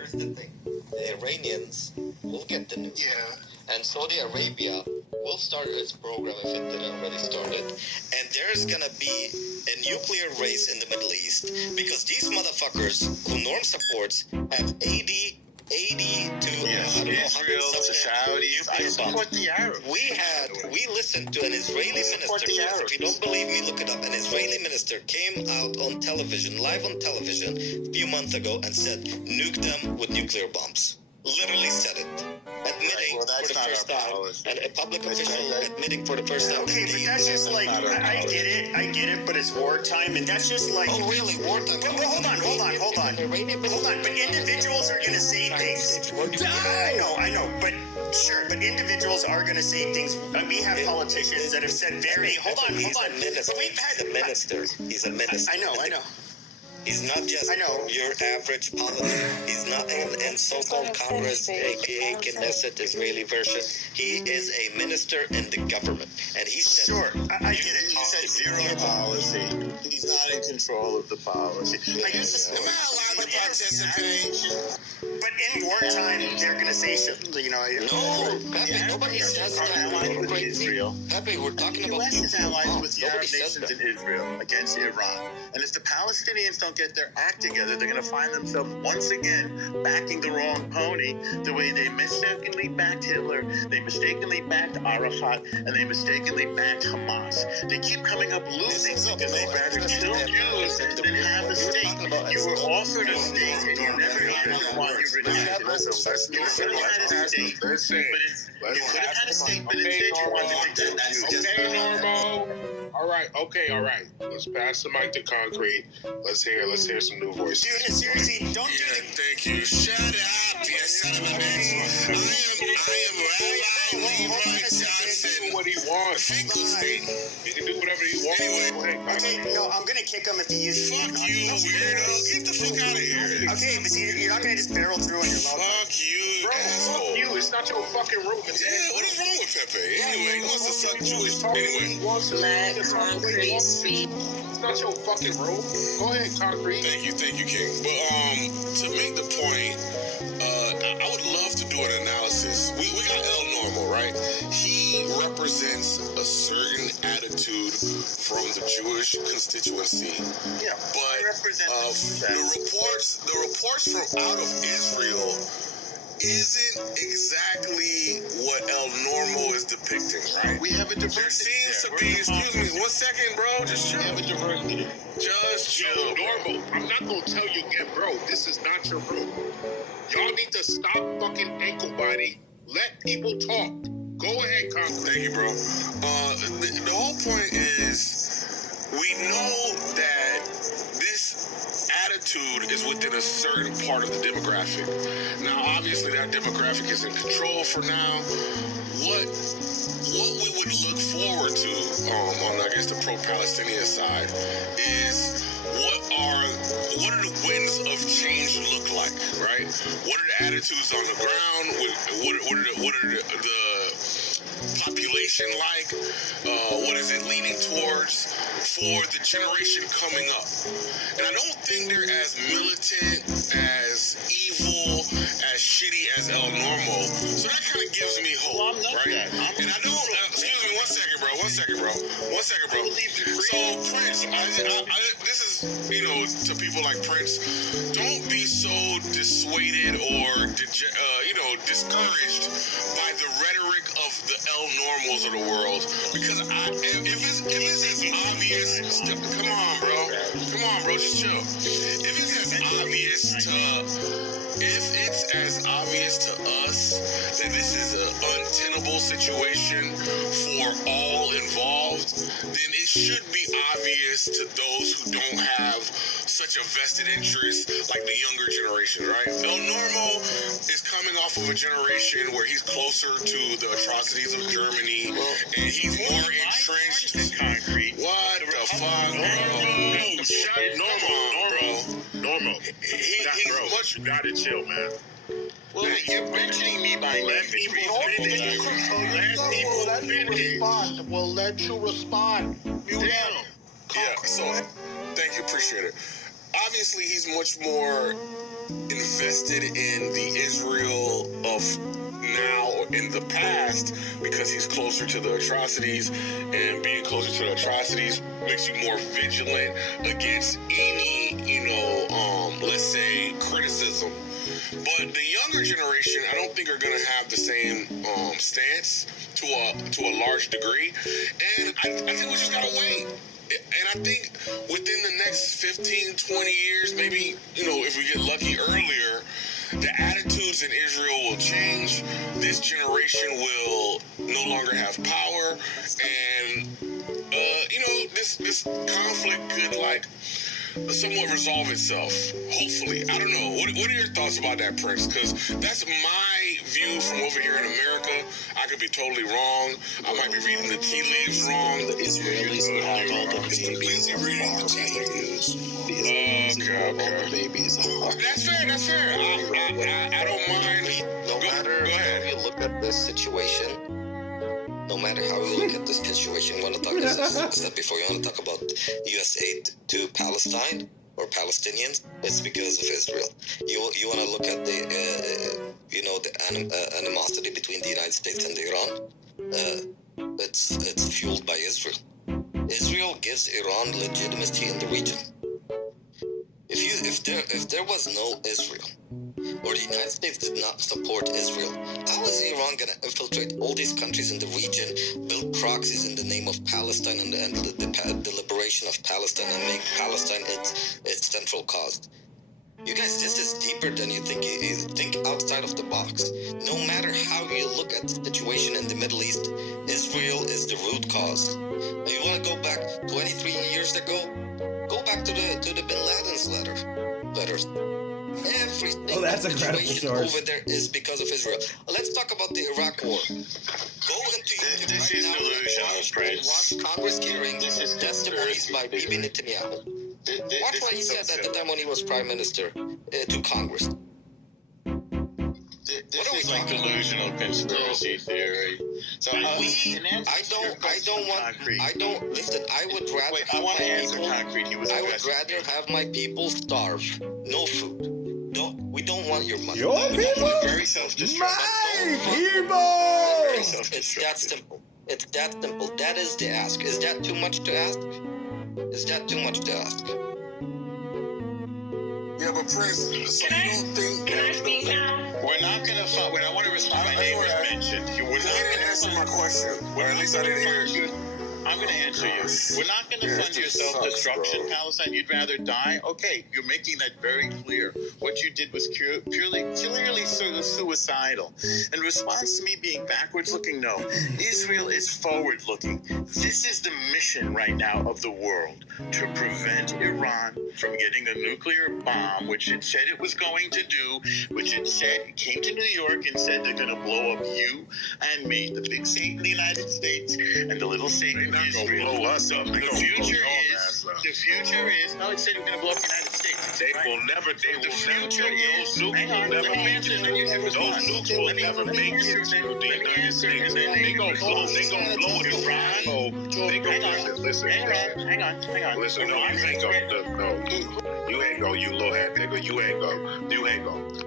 here's the thing: the Iranians will get the nuke. Yeah. And Saudi Arabia will start its program if it didn't already started. And there's gonna be a nuclear race in the Middle East because these motherfuckers who Norm supports have 80 to Israel, the Saudis. I support the Arabs. We listened to an Israeli minister. If you don't believe me, look it up. An Israeli minister came out on television, live on television, a few months ago and said, nuke them with nuclear bombs. Literally said it. Admitting for the first time, and a public official admitting for the first time. Okay, but that's just like, I get it, but it's wartime, and that's just like... Oh, really? Wartime? Well, hold on. But individuals are going to say things. I know, but sure, but individuals are going to say things. We have politicians that have said very... Hold on. He's a minister. He's a minister. I know. He's not just your average politician. He's not in so-called Congress, aka Knesset Israeli version. He is a minister in the government, and he said, "Sure, I get it." He said zero policy. He's not in control of the policy. I used to. Am I allowed to participate? But in wartime, they're gonna say shit. No, Pepe, nobody says that. With Israel. Pepe, we're talking about the U.S. is allies with the Arab Nobody says nations that. in Israel against Iran. And if the Palestinians don't get their act together, they're going to find themselves once again backing the wrong pony, the way they mistakenly backed Hitler, they mistakenly backed Arafat, and they mistakenly backed Hamas. They keep coming up losing because they'd rather kill Jews than have a state. You were offered a state and you never had it while you rejected it. You could have had a state, but instead you wanted to kill Jews. Okay, Normo. All right. Let's pass the mic to Concrete. Let's hear some new voices. Dude, seriously, don't do it. Thank you. Shut up, you son of a bitch. I am Rabbi Leroy Johnson. Do what he wants. Finkelstein. He can do whatever he wants. Anyway. Okay, no, I'm gonna kick him if he uses. Fuck you, weirdo. Get the fuck out of here. Okay, but see, you're not gonna just barrel through on your loud. Fuck you, Bro, asshole. fuck you. It's not your fucking room. Yeah, what is wrong with Pepe? Anyway, he wants to suck Jewish. Anyway. Let Concrete speak. It's not your fucking room. Go ahead, Concrete. Thank you, King. But to make the point, I would love to do an analysis. We got El Normo, right? He represents a certain attitude from the Jewish constituency. Yeah, But the reports from out of Israel isn't exactly what El Normo is depicting, right? We have a There diversity. seems to be, excuse me, 1 second, bro, just chill. We have a diversity. Just chill. Yo, Normal, I'm not gonna tell you again, bro. This is not your room. Y'all need to stop fucking ankle biting. Let people talk. Go ahead, Concrete. Thank you, bro. The whole point is we know that this attitude is within a certain part of the demographic. Now, obviously, that demographic is in control for now. What we would look forward to on, I guess, the pro-Palestinian side is what are the winds of change look like, right? What are the attitudes on the ground? What are the population like? What is it leaning towards for the generation coming up? And I don't think they're as militant, as evil, as shitty as El Normo. So that kind of gives me hope, right? And I don't, excuse me, 1 second, bro. 1 second, bro. 1 second, bro. So, Prince, this is, to people like Prince, don't be so dissuaded or, discouraged by the rhetoric of the El Normals of the world. Because if it's as obvious, come on, bro, just chill. If it's as obvious to us that this is an untenable situation for all involved, then it should be obvious to those who don't have such a vested interest like the younger generation, right? El Normo is coming off of a generation where he's closer to the atrocities of Germany, and he's more entrenched. Concrete. What the fuck, bro? Shut Normal. He's much. You gotta chill, man. Well, You're mentioning me by name. We'll let you respond. Yeah, so thank you, appreciate it. Obviously, he's much more invested in the Israel of now or in the past because he's closer to the atrocities, and being closer to the atrocities makes you more vigilant against any, let's say, criticism. But the younger generation, I don't think are going to have the same stance to a large degree, and I think we just got to wait. And I think within the next 15, 20 years, maybe, if we get lucky earlier, the attitudes in Israel will change. This generation will no longer have power. And, this conflict could, somewhat resolve itself. Hopefully. I don't know. What are your thoughts about that, Prince? Because that's my view from over here in America. I could be totally wrong. I might be reading the tea leaves wrong. The Israelis have all the babies are That's fair. I don't mind. No matter how you look at this situation, you want to talk, as I said before, you want to talk about U.S. aid to Palestine or Palestinians, it's because of Israel. You want to look at the animosity between the United States and Iran. It's fueled by Israel. Israel gives Iran legitimacy in the region. If there was no Israel, or the United States did not support Israel, how is Iran going to infiltrate all these countries in the region, build proxies in the name of Palestine and the liberation of Palestine, and make Palestine its central cause? You guys, this is deeper than you think. You think outside of the box. No matter how you look at the situation in the Middle East, Israel is the root cause. And you want to go back 23 years ago? Go back to the Bin Laden's letters. Everything that's a credible source. over there is because of Israel. Let's talk about the Iraq War. Go into YouTube This is delusional, Prince. watch Congress hearings, This is testimonies by conspiracy Bibi Netanyahu. Watch what he said at the time when he was prime minister to Congress. This is like delusional conspiracy theory. So I would rather Wait, I want to answer concrete. He was I would addressing rather have my people starve, no food. We don't want your money. Your people? very self-destructive. My people! Very It's that self-destructive. simple. It's that simple. That is the ask. Is that too much to ask? Is that too much to ask? Yeah, but Prince, so you don't think... Can I speak now? We're not going to fund. When I want to respond, my name was mentioned. We're You not didn't going to answer my fund. question. Or at least I didn't hear it. I'm going to answer you. We're not going to fund your this sucks, self-destruction, bro. Palestine. You'd rather die? Okay, you're making that very clear. What you did was clearly sort of suicidal. In response to me being backwards-looking, no. Israel is forward-looking. This is the mission right now of the world, to prevent Iran from getting a nuclear bomb, which it said it was going to do, which it said it came to New York and said they're going to blow up you and me, the big state in the United States, and the little state in They're not gonna Israel. blow us up. The They gonna future blow your is, ass up. the future is, no, it said we're going to blow up the United States. They will never. They The will future never. is, Those nukes hang on, will let never me make answer, it. then you can Those respond. nukes will Let me never make answer, it then to the let me United answer, States. and then They you gonna can blow. respond. They gonna blow Iran. They gonna listen. Hang on. Listen, no, you ain't go. No, you ain't go. You little head nigga. You ain't go.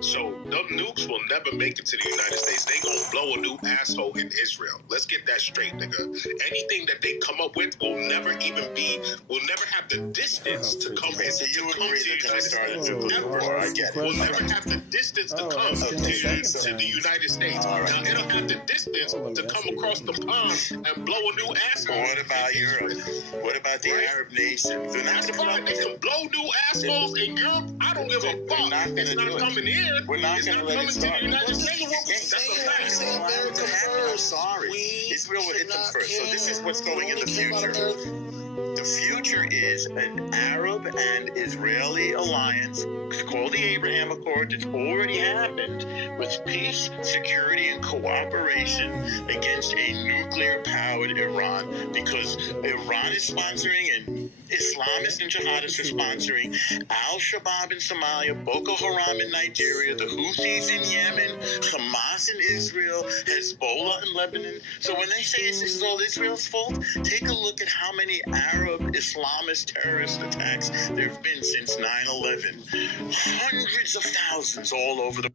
So them nukes will never make it to the United States. They gonna blow a new asshole in Israel. Let's get that straight, nigga. Anything that they come up with will never have the distance to come here. So you to come agree to the that they United started States. nuclear war? I get it. Will never have the distance to come to the United States. All right. Now it'll have the distance to come across the pond and blow a new asshole. But what about Europe? What about the Arab nations? They're not That's going to fine. They can blow new assholes in Europe. I don't give a They're fuck. not gonna It's not do it. coming here. We're not It's going to not let coming it to the start. United States. That's a fact. I'm Israel will hit them first. So this is what's going in the future. The future is an Arab and Israeli alliance. It's called the Abraham Accord. It's already happened with peace, security, and cooperation against a nuclear-powered Iran, because Iran is sponsoring and Islamists and jihadists are sponsoring. Al-Shabaab in Somalia, Boko Haram in Nigeria, the Houthis in Yemen, Hamas in Israel, Hezbollah in Lebanon. So when they say this is all Israel's fault, take a look at how many Arab Islamist terrorist attacks there have been since 9/11. Hundreds of thousands all over the